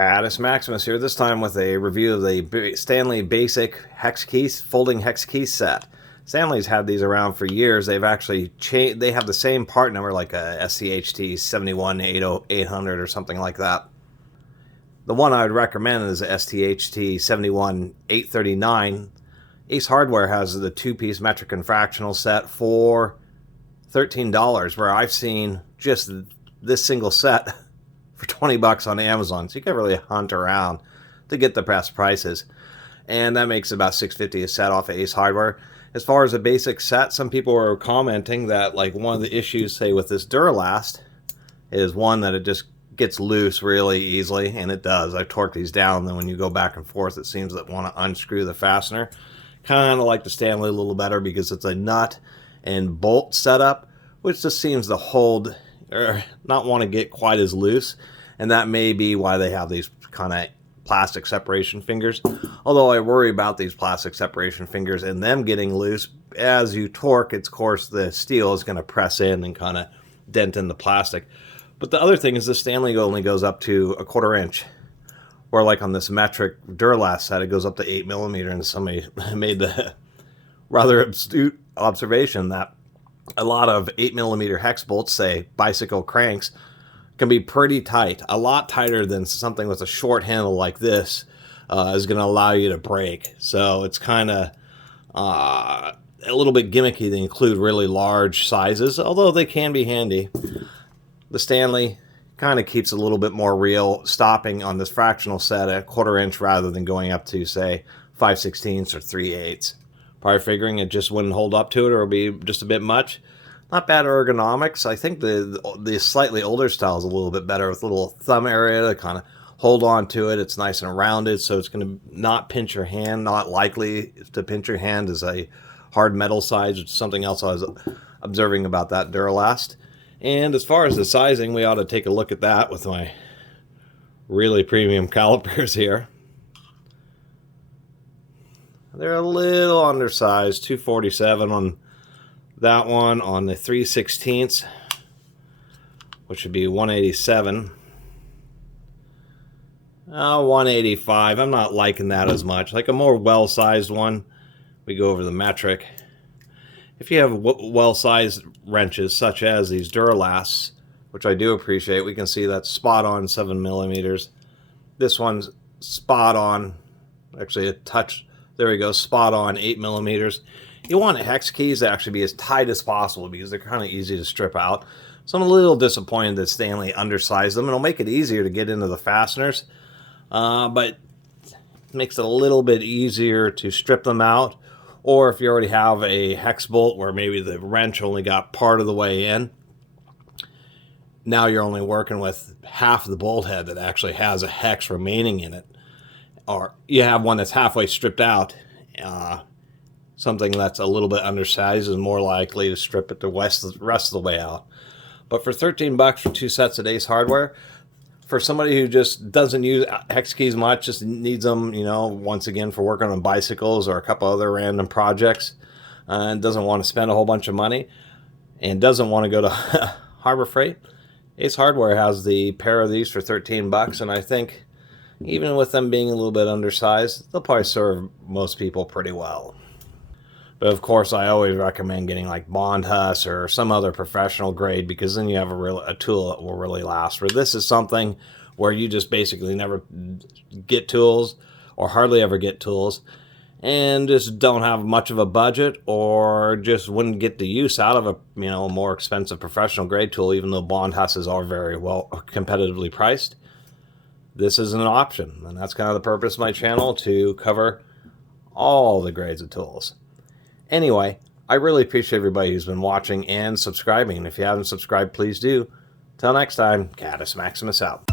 Catus Maximus here, this time with a review of the Stanley Basic hex keys, folding hex key set. Stanley's had these around for years. They've actually changed, they have the same part number like a SCHT 71800 or something like that. The one I would recommend is a STHT 71839. Ace Hardware has the two-piece metric and fractional set for $13, where I've seen just this single set for $20 on Amazon, so you can really hunt around to get the best prices, and that makes about $6.50 a set off of Ace Hardware. As far as a basic set, some people were commenting that like one of the issues, say with this Duralast, is one that it just gets loose really easily, and it does. I torque these down, then when you go back and forth, it seems that want to unscrew the fastener. Kind of like the Stanley a little better because it's a nut and bolt setup, which just seems to hold or not want to get quite as loose, and that may be why they have these kind of plastic separation fingers. Although I worry about these plastic separation fingers and them getting loose. As you torque, of course the steel is going to press in and kind of dent in the plastic. But the other thing is the Stanley only goes up to 1/4 inch, or like on this metric Duralast set, it goes up to 8 millimeter, and somebody made the rather astute observation that a lot of 8 millimeter hex bolts, say bicycle cranks, can be pretty tight, a lot tighter than something with a short handle like this is going to allow you to break. So it's kind of a little bit gimmicky to include really large sizes, although they can be handy. The Stanley kind of keeps a little bit more real, stopping on this fractional set at 1/4 inch rather than going up to, say, 5/16 or 3/8. Probably figuring it just wouldn't hold up to it, or it'll be just a bit much. Not bad ergonomics. I think the slightly older style is a little bit better, with a little thumb area to kind of hold on to it. It's nice and rounded, so it's going to not pinch your hand. Not likely to pinch your hand is a hard metal size, which is something else I was observing about that Duralast. And as far as the sizing, we ought to take a look at that with my really premium calipers here. They're a little undersized, 247 on that one. On the 3/16, which would be 187. 185. I'm not liking that as much. Like a more well-sized one, we go over the metric. If you have well-sized wrenches, such as these Duralasts, which I do appreciate, we can see that's spot on 7 millimeters. This one's spot on, actually a touch. There we go, spot on 8 millimeters. You want hex keys to actually be as tight as possible because they're kind of easy to strip out. So I'm a little disappointed that Stanley undersized them. It'll make it easier to get into the fasteners, but it makes it a little bit easier to strip them out. Or if you already have a hex bolt where maybe the wrench only got part of the way in, now you're only working with half the bolt head that actually has a hex remaining in it. Or you have one that's halfway stripped out. Something that's a little bit undersized is more likely to strip it the rest of the way out. But for $13 for 2 sets at Ace Hardware, for somebody who just doesn't use hex keys much, just needs them, you know, once again for working on bicycles or a couple other random projects, and doesn't want to spend a whole bunch of money, and doesn't want to go to Harbor Freight, Ace Hardware has the pair of these for $13, and I think even with them being a little bit undersized, they'll probably serve most people pretty well. But of course, I always recommend getting like Bond Huss or some other professional grade, because then you have a tool that will really last. Where this is something where you just basically never get tools, or hardly ever get tools, and just don't have much of a budget, or just wouldn't get the use out of a more expensive professional grade tool, even though Bond Husses are very well competitively priced. This is an option, and that's kind of the purpose of my channel, to cover all the grades of tools. Anyway, I really appreciate everybody who's been watching and subscribing. And if you haven't subscribed, please do. Till next time, Catus Maximus out.